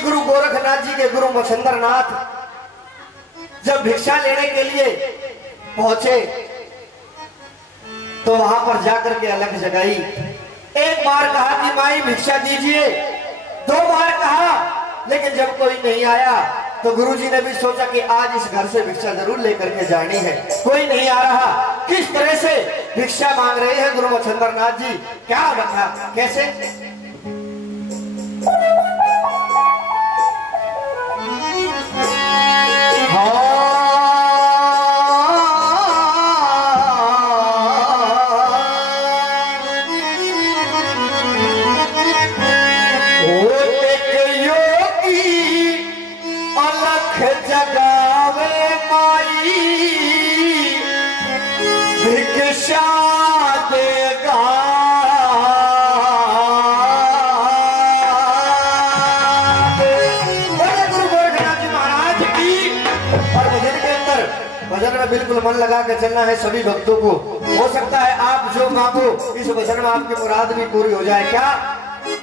गुरु गोरखनाथ जी के गुरु मच्छिंद्रनाथ जब भिक्षा लेने के लिए पहुंचे तो वहां पर जाकर के अलग जगाई। एक बार कहा कि माई भिक्षा दीजिए, 2 बार कहा, लेकिन जब कोई नहीं आया तो गुरुजी ने भी सोचा कि आज इस घर से भिक्षा जरूर लेकर के जानी है। कोई नहीं आ रहा, किस तरह से भिक्षा मांग रहे हैं गुरु मच्छिंद्रनाथ जी, क्या रखा, कैसे? जगावे माई भिक्षा देगा बड़े गुरु गोरखनाथ जी महाराज की। और भजन के अंदर, भजन में बिल्कुल मन लगा के चलना है सभी भक्तों को। हो सकता है आप जो मांगो इस भजन में आपकी मुराद भी पूरी हो जाए। क्या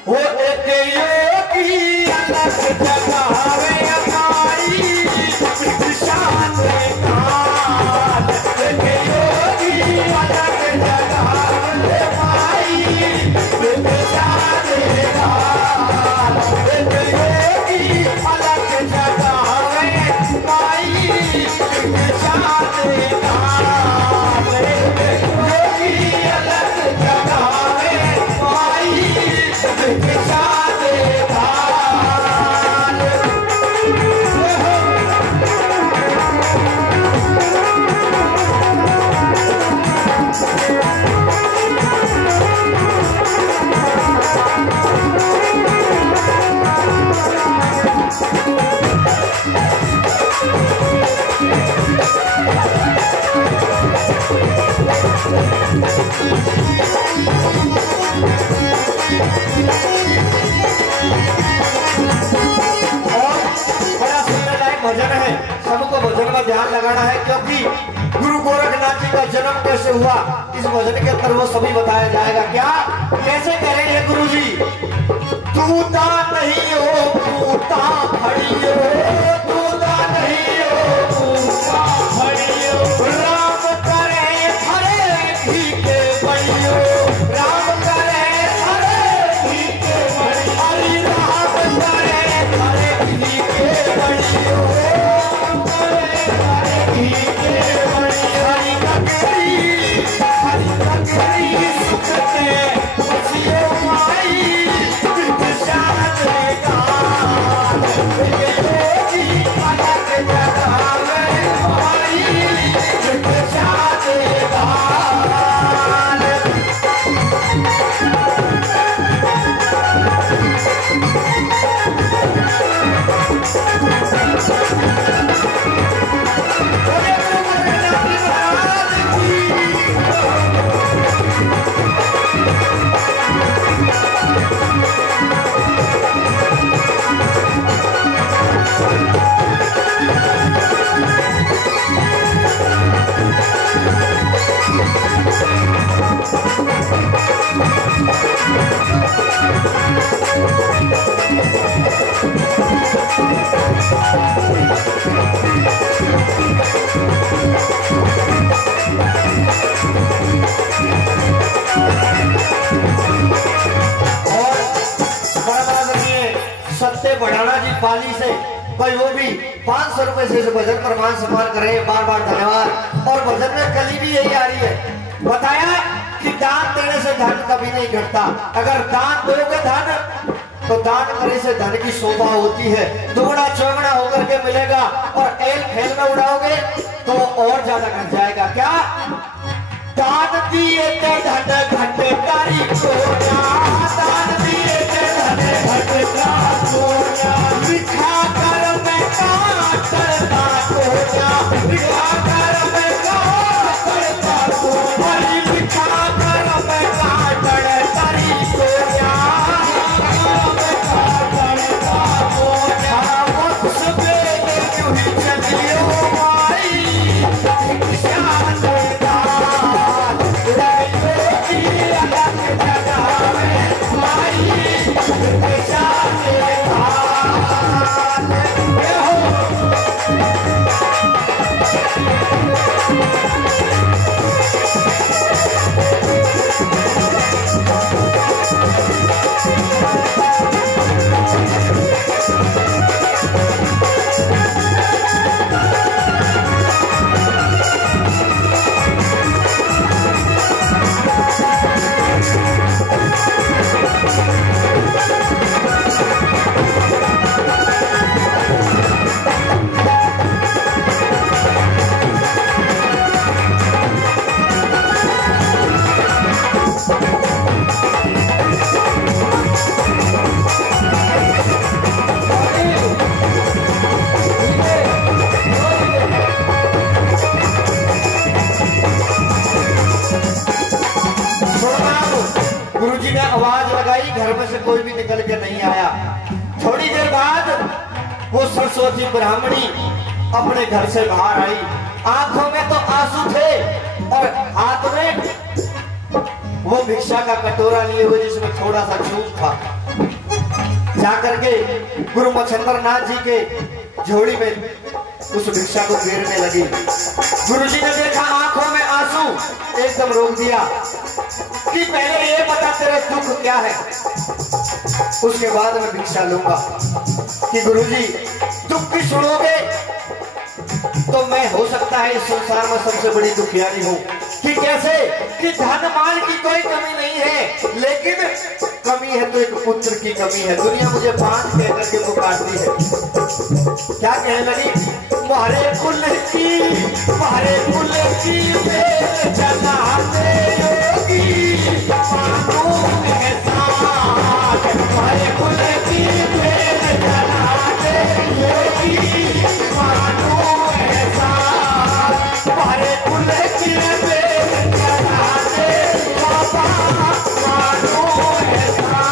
वो एक योगी अलग जगावे माई भिक्षा देगा, एक योगी अलग जगावे माई भिक्षा देगा, एक योगी अलग जगावे माई भिक्षा देगा, एक योगी अलग जगावे माई भिक्षा देगा। भजन है, सबको भजन में ध्यान लगाना है, क्योंकि गुरु गोरखनाथ जी का जन्म कैसे हुआ इस भजन के अंदर वो सभी बताया जाएगा। क्या कैसे करेंगे गुरु जी? तूता नहीं हो तूता फड़ियो, तूता नहीं हो तूता फड़ियो, राम करे हरे घी के बड़ियो, राम करे हरे घी के बड़ियो, हरि राम करे हरे घी के बड़ियो, राम करे हरे घी के बड़ियो, हरि ककरी सुख के बसियो माई भिक्षा देगा, योगी अलग जगावे माई भिक्षा देगा। सत्य बढ़ाना जी पाली से भाई, वो भी 500 रुपए से इस भजन पर मान सम्मान कर रहे हैं, बार बार धन्यवाद। और भजन में कली भी यही आ रही है, बताया कि दान देने से धन कभी नहीं घटता। अगर दान दोगे धन तो दान करने से धन की शोभा होती है, दुगना चौगुना होकर के मिलेगा। और एल खेल में उड़ाओगे तो और ज्यादा घट जाएगा। क्या दान दिए ते धन घटकारी सोना, दान दिए ते धन घटकारी सोना, लिखा कर मैं करता सोना, लिखा कर मैं करता सोना, लिखा कर मैं करता सोना, करता सोना, मुझ पे क्यों ही चलियो माई भिक्षा देगा, योगी अलग जगावे माई आया। थोड़ी देर बाद वो सरस्वती ब्राह्मणी अपने घर से बाहर आई। आंखों में तो आंसू थे और हाथ में वो भिक्षा का कटोरा लिए हुए जिसमें थोड़ा सा छूट था। जाकर के गुरु मच्छिंद्र नाथ जी के झोली में उस भिक्षा को घेरने लगी। गुरुजी ने देखा आंखों में आंसू, एकदम रोक दिया कि पहले ये बता तेरे दुख क्या है, उसके बाद मैं भिक्षा लूंगा। कि गुरुजी दुख की सुनोगे तो मैं हो सकता है इस संसार में सबसे बड़ी दुखियारी हूं। कि कैसे? कि धन माल की कोई कमी नहीं है, लेकिन कमी है तो एक पुत्र की कमी है। दुनिया मुझे पांच कह करके पुकारती है। क्या कहने लगी? तुम्हारे कुल की मेल जलाते योगी मानो एहसान। तुम्हारे कुल की मेल जलाते योगी मानो एहसान। तुम्हारे कुल की मेल जलाते बाबा मानो एहसान।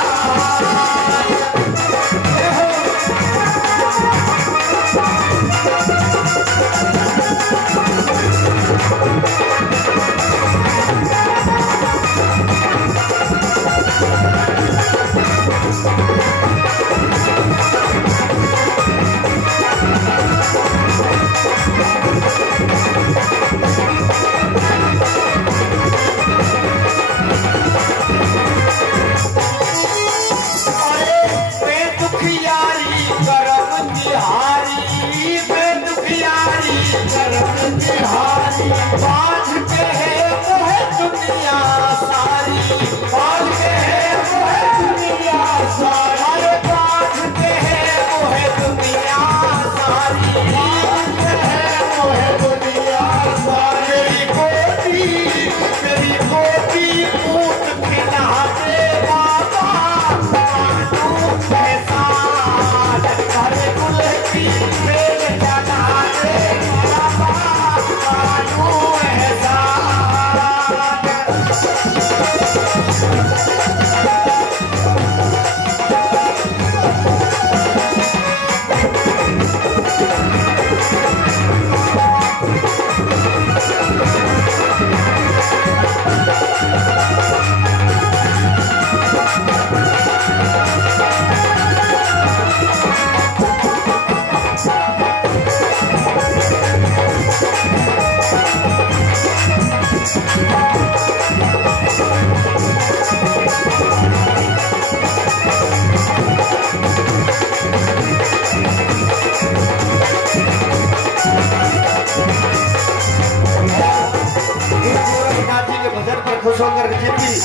खुश होकर जिंदगी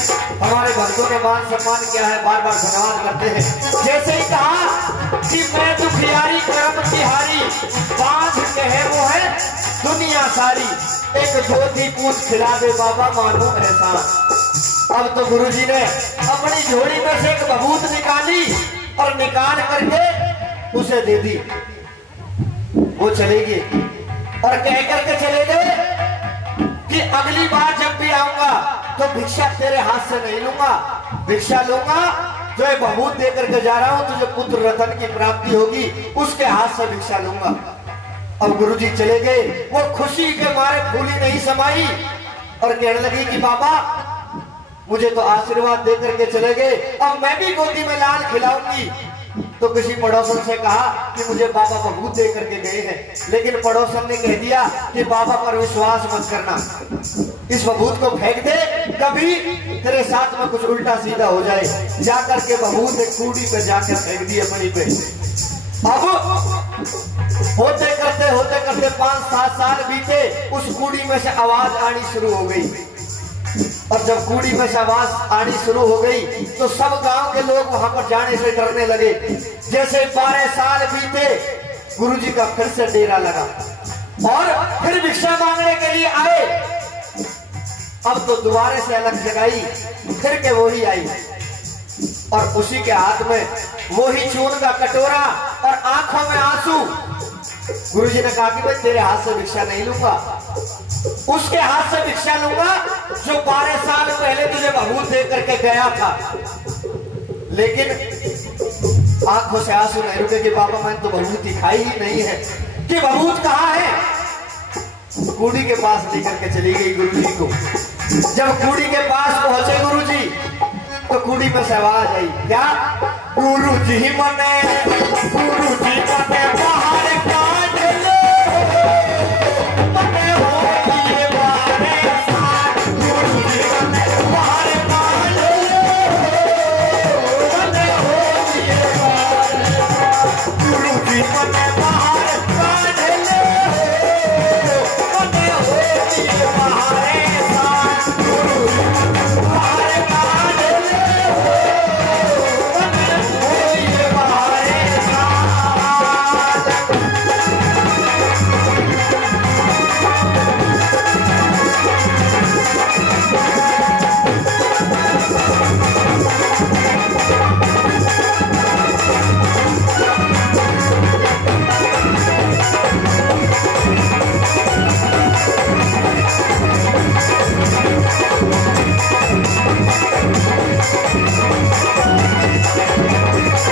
हमारे भक्तों ने मान सम्मान किया है, बार बार धन्यवाद करते हैं। जैसे ही कहा कि मैं दुखियारी करम तिहारी, बांध कहे वो है दुनिया सारी, एक धोती पूछ खिला दे बाबा मानो एहसान। अब तो गुरुजी ने अपनी झोली में से एक बबूत निकाली और निकाल करके उसे दे दी। वो चलेगी और कह करके चले गए कि अगली बार जब भी आऊंगा तो भिक्षा तेरे हाथ से नहीं लूंगा, भिक्षा लूंगा जो ये बबूत दे करके जा रहा हूं, तुझे पुत्र रतन की प्राप्ति होगी, उसके हाथ से भिक्षा लूंगा। अब गुरुजी चले गए। वो खुशी के मारे फूली नहीं समाई और कहने लगी कि बाबा मुझे तो आशीर्वाद दे करके चले गए, अब मैं भी गोदी में लाल खिलाऊंगी। तो किसी पड़ोसन से कहा कि मुझे बाबा बबूत दे करके गए हैं, लेकिन पड़ोसन ने कह दिया कि बाबा पर विश्वास मत करना, इस बबूत को फेंक दे, कभी तेरे साथ में कुछ उल्टा सीधा हो जाए। जाकर के बबूत एक कूड़ी पे जाकर फेंक दिए वहीं पे। अब होते करते 5-7 साल बीते, उस कूड़ी में से आवाज आनी शुरू हो गई। और जब कूड़ी में से आवाज आनी शुरू हो गई तो सब गांव के लोग वहां पर जाने से डरने लगे। जैसे 12 साल बीते, गुरुजी का फिर से डेरा लगा और फिर भिक्षा मांगने के लिए आए। अब तो दोबारा से अलग जगाई, फिर के वही आई और उसी के हाथ में वही चून का कटोरा और आंखों में आंसू। गुरुजी ने कहा कि भाई तेरे हाथ से भिक्षा नहीं लूंगा, उसके हाथ से भिक्षा लूंगा जो 12 साल पहले तुझे बबूत दे करके गया था। लेकिन आंखों से आंसू नहीं रुके कि पापा मैंने तो भभूत दिखाई ही नहीं है, कि भभूत कहाँ है। कूड़ी के पास लेकर के चली गई गुरुजी को। जब कूड़ी के पास पहुंचे गुरुजी तो कूड़ी में से आवाज आई, क्या? गुरुजी मने बाहर काट लो, मने हो ये बारे साथ। गुरुजी मने बाहर काट लो, मने हो ये बारे साथ। गुरुजी मने बाहर काट लो, मने हो ये बारे साथ। गुरुजी मने बाहर काट लो, मने हो ये बारे साथ।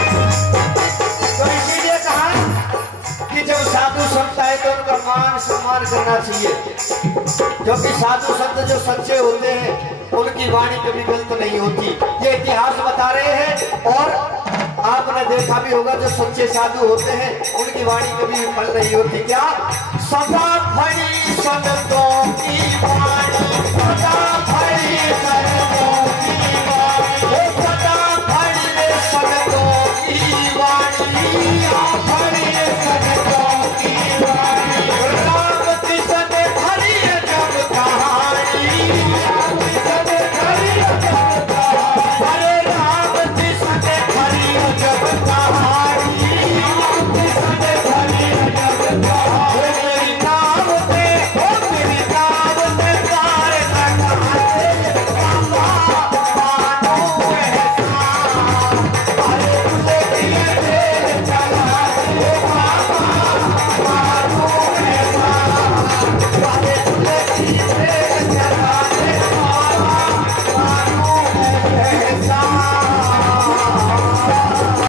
तो इसीलिए कहा कि जब साधु संत आए तो उनका मान सम्मान करना चाहिए, क्योंकि साधु संत जो सच्चे होते हैं उनकी वाणी कभी गलत नहीं होती। ये इतिहास बता रहे हैं। और आपने देखा भी होगा जो सच्चे साधु होते हैं उनकी वाणी कभी फल नहीं होती। क्या? सदा फली संतों की वाणी, सदा फली संतों की वाणी, सदा फली संतों की वाणी।